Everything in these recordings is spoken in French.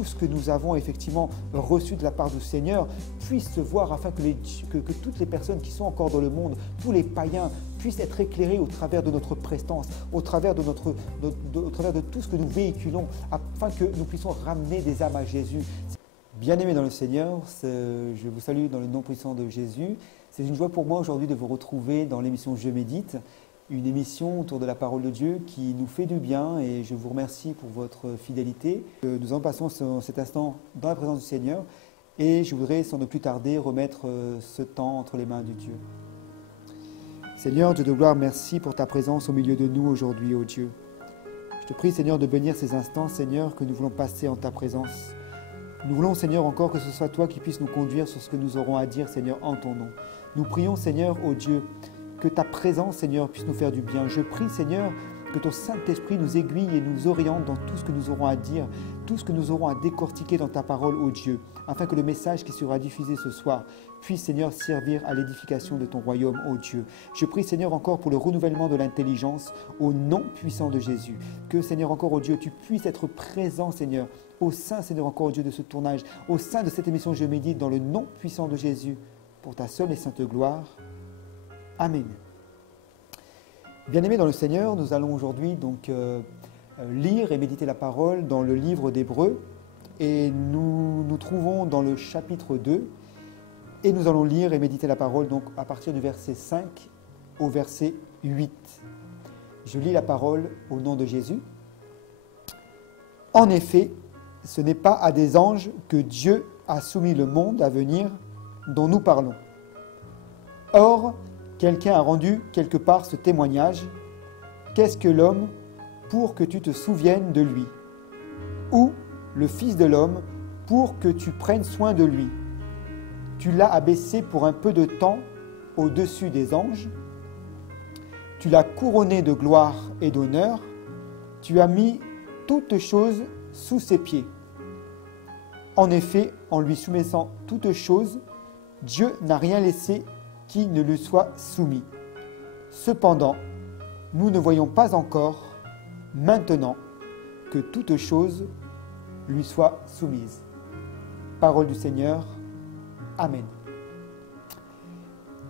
tout ce que nous avons effectivement reçu de la part du Seigneur puisse se voir afin que toutes les personnes qui sont encore dans le monde, tous les païens, puissent être éclairés au travers de notre prestance, au travers de tout ce que nous véhiculons, afin que nous puissions ramener des âmes à Jésus. Bien-aimés dans le Seigneur, je vous salue dans le nom puissant de Jésus. C'est une joie pour moi aujourd'hui de vous retrouver dans l'émission Je médite, une émission autour de la parole de Dieu qui nous fait du bien et je vous remercie pour votre fidélité. Nous en passons cet instant dans la présence du Seigneur et je voudrais sans ne plus tarder remettre ce temps entre les mains de Dieu. Seigneur, Dieu de gloire, merci pour ta présence au milieu de nous aujourd'hui, ô Dieu. Je te prie, Seigneur, de bénir ces instants, Seigneur, que nous voulons passer en ta présence. Nous voulons, Seigneur, encore que ce soit toi qui puisses nous conduire sur ce que nous aurons à dire, Seigneur, en ton nom. Nous prions, Seigneur, ô Dieu, que ta présence, Seigneur, puisse nous faire du bien. Je prie, Seigneur, que ton Saint-Esprit nous aiguille et nous oriente dans tout ce que nous aurons à dire, tout ce que nous aurons à décortiquer dans ta parole, ô Dieu, afin que le message qui sera diffusé ce soir puisse, Seigneur, servir à l'édification de ton royaume, ô Dieu. Je prie, Seigneur, encore pour le renouvellement de l'intelligence au nom puissant de Jésus. Que, Seigneur, encore, ô Dieu, tu puisses être présent, Seigneur, au sein, Seigneur, encore, ô Dieu, de ce tournage, au sein de cette émission Je médite, dans le nom puissant de Jésus, pour ta seule et sainte gloire. Amen. Bien-aimés dans le Seigneur, nous allons aujourd'hui donc lire et méditer la parole dans le livre d'Hébreux et nous nous trouvons dans le chapitre 2 et nous allons lire et méditer la parole donc à partir du verset 5 au verset 8. Je lis la parole au nom de Jésus. En effet, ce n'est pas à des anges que Dieu a soumis le monde à venir dont nous parlons. Or, quelqu'un a rendu quelque part ce témoignage. Qu'est-ce que l'homme pour que tu te souviennes de lui? Ou le Fils de l'homme pour que tu prennes soin de lui? Tu l'as abaissé pour un peu de temps au-dessus des anges. Tu l'as couronné de gloire et d'honneur. Tu as mis toutes choses sous ses pieds. En effet, en lui soumettant toutes choses, Dieu n'a rien laissé qui ne lui soit soumis. Cependant, nous ne voyons pas encore, maintenant, que toute chose lui soit soumise. Parole du Seigneur. Amen.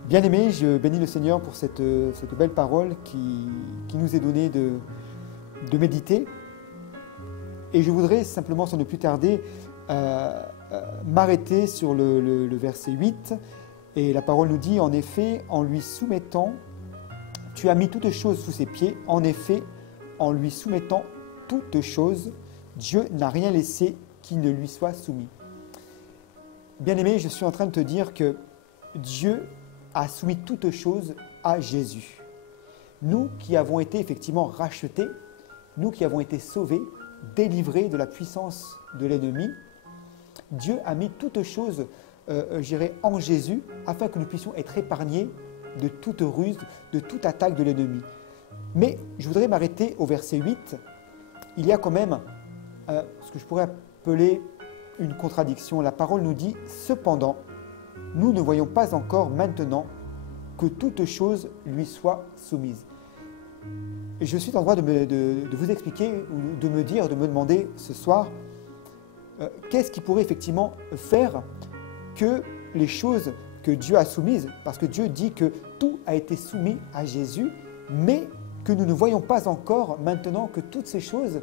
Bien-aimés, je bénis le Seigneur pour cette belle parole qui nous est donnée de méditer. Et je voudrais simplement, sans ne plus tarder, m'arrêter sur le verset 8. Et la parole nous dit, en effet, en lui soumettant, tu as mis toutes choses sous ses pieds. En effet, en lui soumettant toutes choses, Dieu n'a rien laissé qui ne lui soit soumis. Bien-aimé, je suis en train de te dire que Dieu a soumis toutes choses à Jésus. Nous qui avons été effectivement rachetés, nous qui avons été sauvés, délivrés de la puissance de l'ennemi, Dieu a mis toutes choses en Jésus, afin que nous puissions être épargnés de toute ruse, de toute attaque de l'ennemi. Mais je voudrais m'arrêter au verset 8. Il y a quand même ce que je pourrais appeler une contradiction. La parole nous dit « Cependant, nous ne voyons pas encore maintenant que toute chose lui soit soumise. » Et je suis en droit de vous expliquer, ou de me dire, de me demander ce soir, qu'est-ce qui pourrait effectivement faire que les choses que Dieu a soumises, parce que Dieu dit que tout a été soumis à Jésus, mais que nous ne voyons pas encore maintenant que toutes ces choses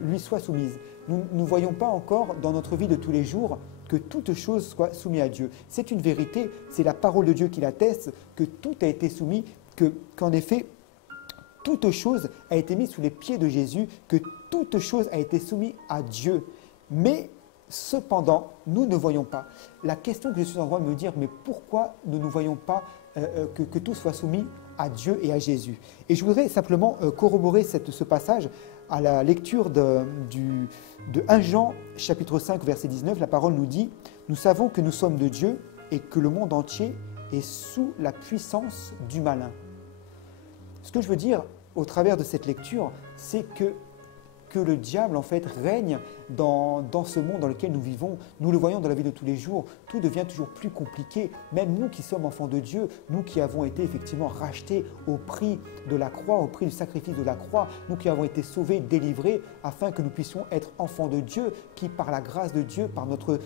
lui soient soumises. Nous ne voyons pas encore dans notre vie de tous les jours que toutes choses soient soumises à Dieu. C'est une vérité, c'est la parole de Dieu qui l'atteste, que tout a été soumis, qu'en effet, toute chose a été mise sous les pieds de Jésus, que toute chose a été soumise à Dieu. Mais cependant, nous ne voyons pas. La question que je suis en train de me dire, mais pourquoi nous ne voyons pas que tout soit soumis à Dieu et à Jésus? Et je voudrais simplement corroborer ce passage à la lecture de 1 Jean chapitre 5 verset 19. La parole nous dit « Nous savons que nous sommes de Dieu et que le monde entier est sous la puissance du malin. » Ce que je veux dire au travers de cette lecture, c'est que que le diable en fait règne dans ce monde dans lequel nous vivons. Nous le voyons dans la vie de tous les jours, tout devient toujours plus compliqué. Même nous qui sommes enfants de Dieu, nous qui avons été effectivement rachetés au prix de la croix, au prix du sacrifice de la croix, nous qui avons été sauvés, délivrés, afin que nous puissions être enfants de Dieu, qui par la grâce de Dieu, par notre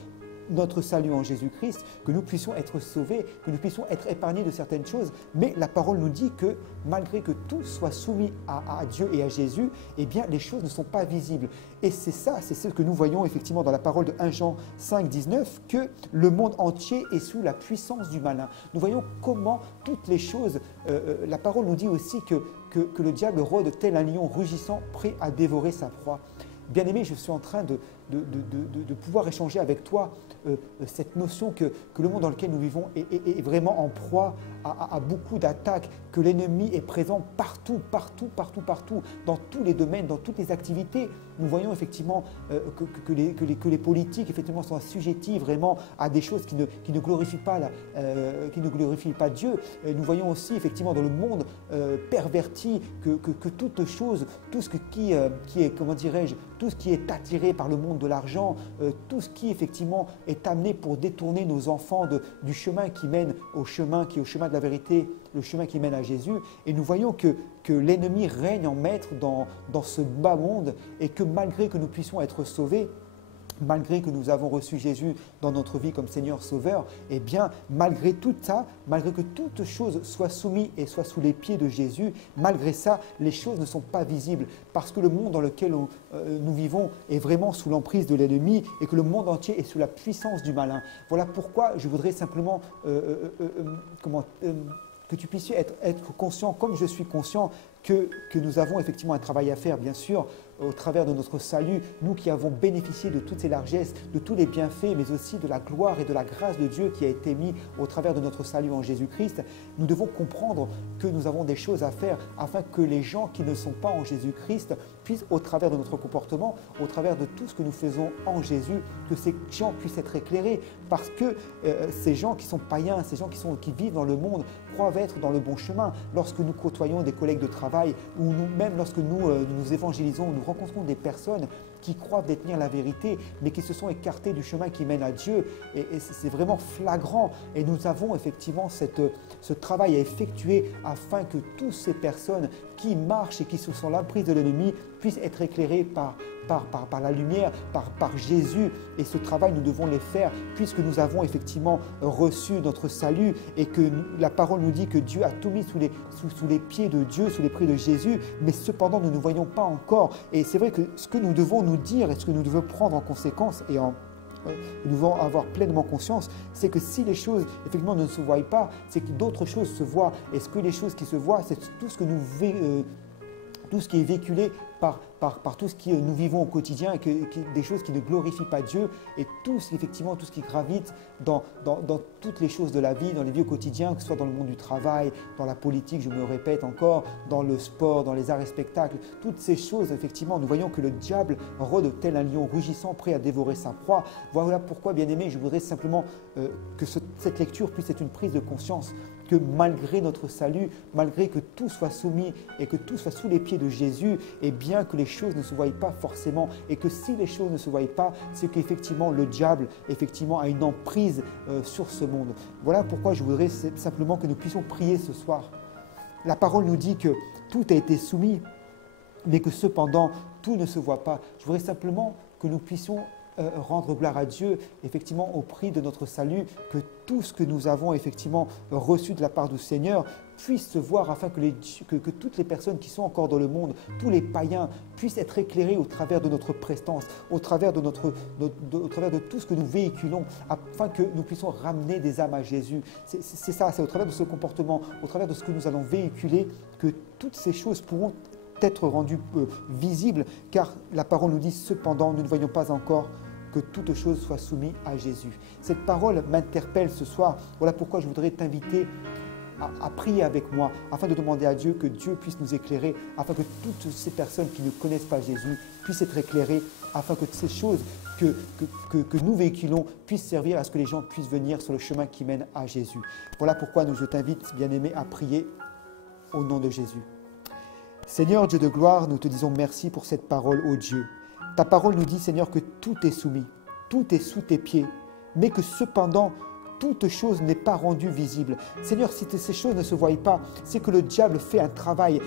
salut en Jésus-Christ, que nous puissions être sauvés, que nous puissions être épargnés de certaines choses. Mais la parole nous dit que malgré que tout soit soumis à Dieu et à Jésus, eh bien les choses ne sont pas visibles. Et c'est ça, c'est ce que nous voyons effectivement dans la parole de 1 Jean 5, 19, que le monde entier est sous la puissance du malin. Nous voyons comment toutes les choses, la parole nous dit aussi que le diable rôde tel un lion rugissant, prêt à dévorer sa proie. Bien-aimé, je suis en train de pouvoir échanger avec toi cette notion que le monde dans lequel nous vivons est vraiment en proie à beaucoup d'attaques, que l'ennemi est présent partout, dans tous les domaines, dans toutes les activités. Nous voyons effectivement que les politiques effectivement sont assujettis vraiment à des choses qui ne glorifient pas Dieu. Et nous voyons aussi effectivement dans le monde perverti que toute chose, tout ce qui est, comment dirais-je, tout ce qui est attiré par le monde de l'argent, tout ce qui effectivement est amené pour détourner nos enfants du chemin qui mène au chemin de la vérité, le chemin qui mène à Jésus. Et nous voyons que l'ennemi règne en maître dans ce bas monde et que malgré que nous puissions être sauvés, malgré que nous avons reçu Jésus dans notre vie comme Seigneur Sauveur, eh bien, malgré tout ça, malgré que toute chose soit soumise et soit sous les pieds de Jésus, malgré ça, les choses ne sont pas visibles parce que le monde dans lequel nous vivons est vraiment sous l'emprise de l'ennemi et que le monde entier est sous la puissance du malin. Voilà pourquoi je voudrais simplement que tu puisses être conscient, comme je suis conscient, que nous avons effectivement un travail à faire, bien sûr, au travers de notre salut, nous qui avons bénéficié de toutes ces largesses, de tous les bienfaits, mais aussi de la gloire et de la grâce de Dieu qui a été mis au travers de notre salut en Jésus-Christ, nous devons comprendre que nous avons des choses à faire afin que les gens qui ne sont pas en Jésus-Christ puissent, au travers de notre comportement, au travers de tout ce que nous faisons en Jésus, que ces gens puissent être éclairés parce que ces gens qui sont païens, ces gens qui vivent dans le monde, croient être dans le bon chemin. Lorsque nous côtoyons des collègues de travail ou nous-mêmes, lorsque nous évangélisons, nous rencontrons des personnes qui croient détenir la vérité, mais qui se sont écartées du chemin qui mène à Dieu. Et c'est vraiment flagrant. Et nous avons effectivement ce travail à effectuer afin que toutes ces personnes qui marchent et qui sont sous l'emprise de l'ennemi puissent être éclairées par la lumière, par Jésus. Et ce travail, nous devons les faire puisque nous avons effectivement reçu notre salut et que la parole nous dit que Dieu a tout mis sous les pieds de Dieu, sous les pieds de Jésus, mais cependant nous ne voyons pas encore. Et c'est vrai que ce que nous devons nous dire et ce que nous devons prendre en conséquence et nous devons avoir pleinement conscience, c'est que si les choses effectivement ne se voient pas, c'est que d'autres choses se voient. Et ce que les choses qui se voient, c'est tout ce que tout ce qui est véhiculé par tout ce que nous vivons au quotidien, des choses qui ne glorifient pas Dieu et tout ce qui gravite dans toutes les choses de la vie, dans les vies au quotidien, que ce soit dans le monde du travail, dans la politique, je me répète encore, dans le sport, dans les arts et spectacles, toutes ces choses, effectivement, nous voyons que le diable rôde tel un lion rugissant, prêt à dévorer sa proie. Voilà pourquoi, bien-aimé, je voudrais simplement que cette lecture puisse être une prise de conscience, que malgré notre salut, malgré que tout soit soumis et que tout soit sous les pieds de Jésus, et bien que les choses ne se voient pas forcément, et que si les choses ne se voient pas, c'est qu'effectivement le diable effectivement a une emprise sur ce monde. Voilà pourquoi je voudrais simplement que nous puissions prier ce soir. La parole nous dit que tout a été soumis, mais que cependant tout ne se voit pas. Je voudrais simplement que nous puissions rendre gloire à Dieu, effectivement, au prix de notre salut, que tout ce que nous avons effectivement reçu de la part du Seigneur puisse se voir afin que toutes les personnes qui sont encore dans le monde, tous les païens, puissent être éclairés au travers de notre prestance, au travers de tout ce que nous véhiculons, afin que nous puissions ramener des âmes à Jésus. C'est ça, c'est au travers de ce comportement, au travers de ce que nous allons véhiculer, que toutes ces choses pourront être rendues visibles, car la parole nous dit cependant, nous ne voyons pas encore que toute chose soit soumise à Jésus. Cette parole m'interpelle ce soir. Voilà pourquoi je voudrais t'inviter à prier avec moi, afin de demander à Dieu que Dieu puisse nous éclairer, afin que toutes ces personnes qui ne connaissent pas Jésus puissent être éclairées, afin que ces choses que nous véhiculons puissent servir à ce que les gens puissent venir sur le chemin qui mène à Jésus. Voilà pourquoi je t'invite, bien-aimé, à prier au nom de Jésus. Seigneur Dieu de gloire, nous te disons merci pour cette parole, ô Dieu. Ta parole nous dit, Seigneur, que tout est soumis, tout est sous tes pieds, mais que cependant, toute chose n'est pas rendue visible. Seigneur, si ces choses ne se voient pas, c'est que le diable fait un travail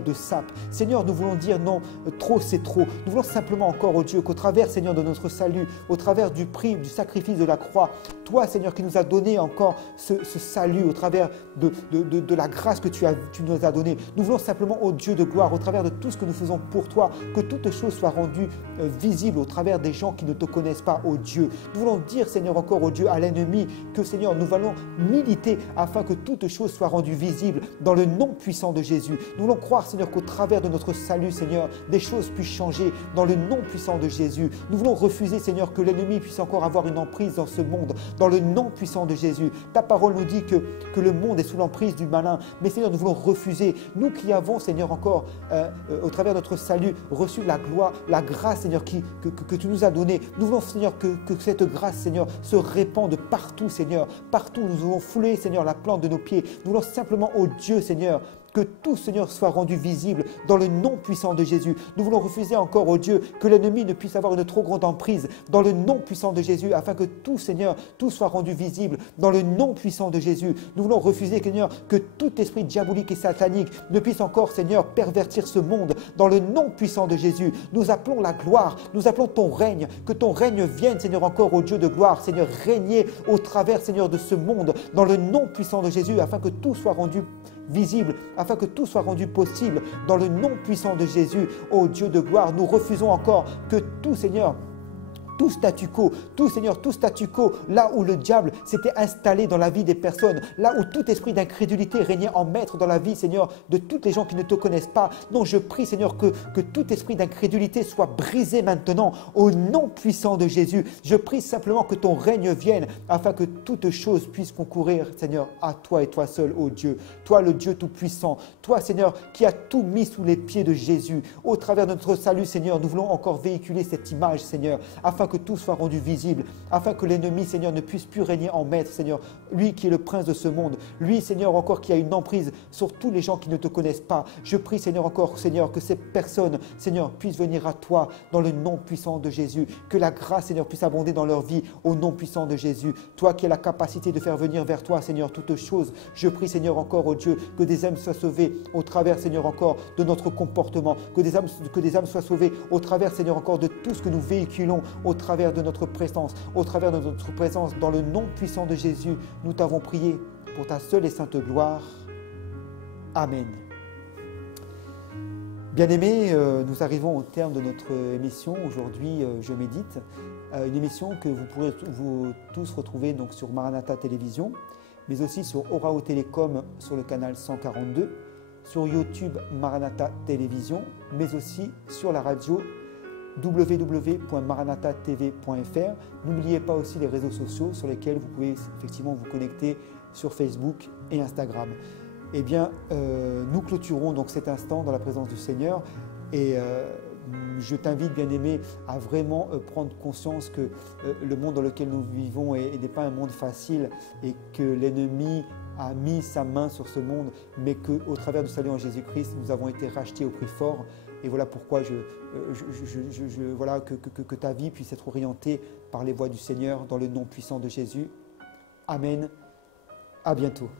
de sape. Seigneur, nous voulons dire non, trop c'est trop. Nous voulons simplement encore, oh Dieu, qu'au travers, Seigneur, de notre salut, au travers du prix, du sacrifice de la croix, toi, Seigneur, qui nous as donné encore ce salut, au travers de la grâce que tu nous as donnée, nous voulons simplement, oh Dieu de gloire, au travers de tout ce que nous faisons pour toi, que toute chose soit rendue visible au travers des gens qui ne te connaissent pas, oh Dieu. Nous voulons dire, Seigneur, encore, oh Dieu, à l'ennemi, que Seigneur, nous allons militer afin que toute chose soit rendue visible dans le nom puissant de Jésus. Nous voulons croire, Seigneur, qu'au travers de notre salut, Seigneur, des choses puissent changer dans le nom puissant de Jésus. Nous voulons refuser, Seigneur, que l'ennemi puisse encore avoir une emprise dans ce monde, dans le nom puissant de Jésus. Ta parole nous dit que le monde est sous l'emprise du malin. Mais Seigneur, nous voulons refuser. Nous qui avons, Seigneur, encore, au travers de notre salut, reçu la gloire, la grâce, Seigneur, que tu nous as donnée. Nous voulons, Seigneur, que cette grâce, Seigneur, se répande partout, Seigneur. Partout, nous voulons fouler, Seigneur, la plante de nos pieds. Nous voulons simplement, oh Dieu, Seigneur, que tout, Seigneur, soit rendu visible dans le nom puissant de Jésus. Nous voulons refuser encore, oh Dieu, que l'ennemi ne puisse avoir une trop grande emprise dans le nom puissant de Jésus, afin que tout, Seigneur, tout soit rendu visible dans le nom puissant de Jésus. Nous voulons refuser, Seigneur, que tout esprit diabolique et satanique ne puisse encore, Seigneur, pervertir ce monde dans le nom puissant de Jésus. Nous appelons la gloire, nous appelons ton règne, que ton règne vienne, Seigneur, encore, oh Dieu de gloire, Seigneur, régner au travers, Seigneur, de ce monde, dans le nom puissant de Jésus, afin que tout soit rendu visible, afin que tout soit rendu possible dans le nom puissant de Jésus. Ô Dieu de gloire, nous refusons encore que tout, Seigneur, tout statu quo, là où le diable s'était installé dans la vie des personnes, là où tout esprit d'incrédulité régnait en maître dans la vie, Seigneur, de toutes les gens qui ne te connaissent pas. Non, je prie, Seigneur, que tout esprit d'incrédulité soit brisé maintenant au nom puissant de Jésus. Je prie simplement que ton règne vienne afin que toute chose puisse concourir, Seigneur, à toi et toi seul, ô Dieu. Toi, le Dieu tout-puissant. Toi, Seigneur, qui as tout mis sous les pieds de Jésus. Au travers de notre salut, Seigneur, nous voulons encore véhiculer cette image, Seigneur, afin que tout soit rendu visible, afin que l'ennemi, Seigneur, ne puisse plus régner en maître, Seigneur, lui qui est le prince de ce monde, lui, Seigneur, encore qui a une emprise sur tous les gens qui ne te connaissent pas. Je prie, Seigneur, encore, Seigneur, que ces personnes, Seigneur, puissent venir à toi dans le nom puissant de Jésus, que la grâce, Seigneur, puisse abonder dans leur vie au nom puissant de Jésus. Toi qui as la capacité de faire venir vers toi, Seigneur, toutes choses. Je prie, Seigneur, encore, oh Dieu, que des âmes soient sauvées au travers, Seigneur, encore de notre comportement, que des âmes soient sauvées au travers, Seigneur, encore de tout ce que nous véhiculons au travers de notre présence, au travers de notre présence, dans le nom puissant de Jésus, nous t'avons prié pour ta seule et sainte gloire. Amen. Bien-aimés, nous arrivons au terme de notre émission. Aujourd'hui, je médite. Une émission que vous pourrez vous tous retrouver donc, sur Maranatha Télévision, mais aussi sur Orao Télécom sur le canal 142, sur YouTube Maranatha Télévision, mais aussi sur la radio www.maranathatv.fr. N'oubliez pas aussi les réseaux sociaux sur lesquels vous pouvez effectivement vous connecter sur Facebook et Instagram. Eh bien, nous clôturons donc cet instant dans la présence du Seigneur et je t'invite, bien-aimé, à vraiment prendre conscience que le monde dans lequel nous vivons n'est pas un monde facile et que l'ennemi a mis sa main sur ce monde, mais qu'au travers du salut en Jésus-Christ, nous avons été rachetés au prix fort. Et voilà pourquoi voilà, que ta vie puisse être orientée par les voies du Seigneur dans le nom puissant de Jésus. Amen. À bientôt.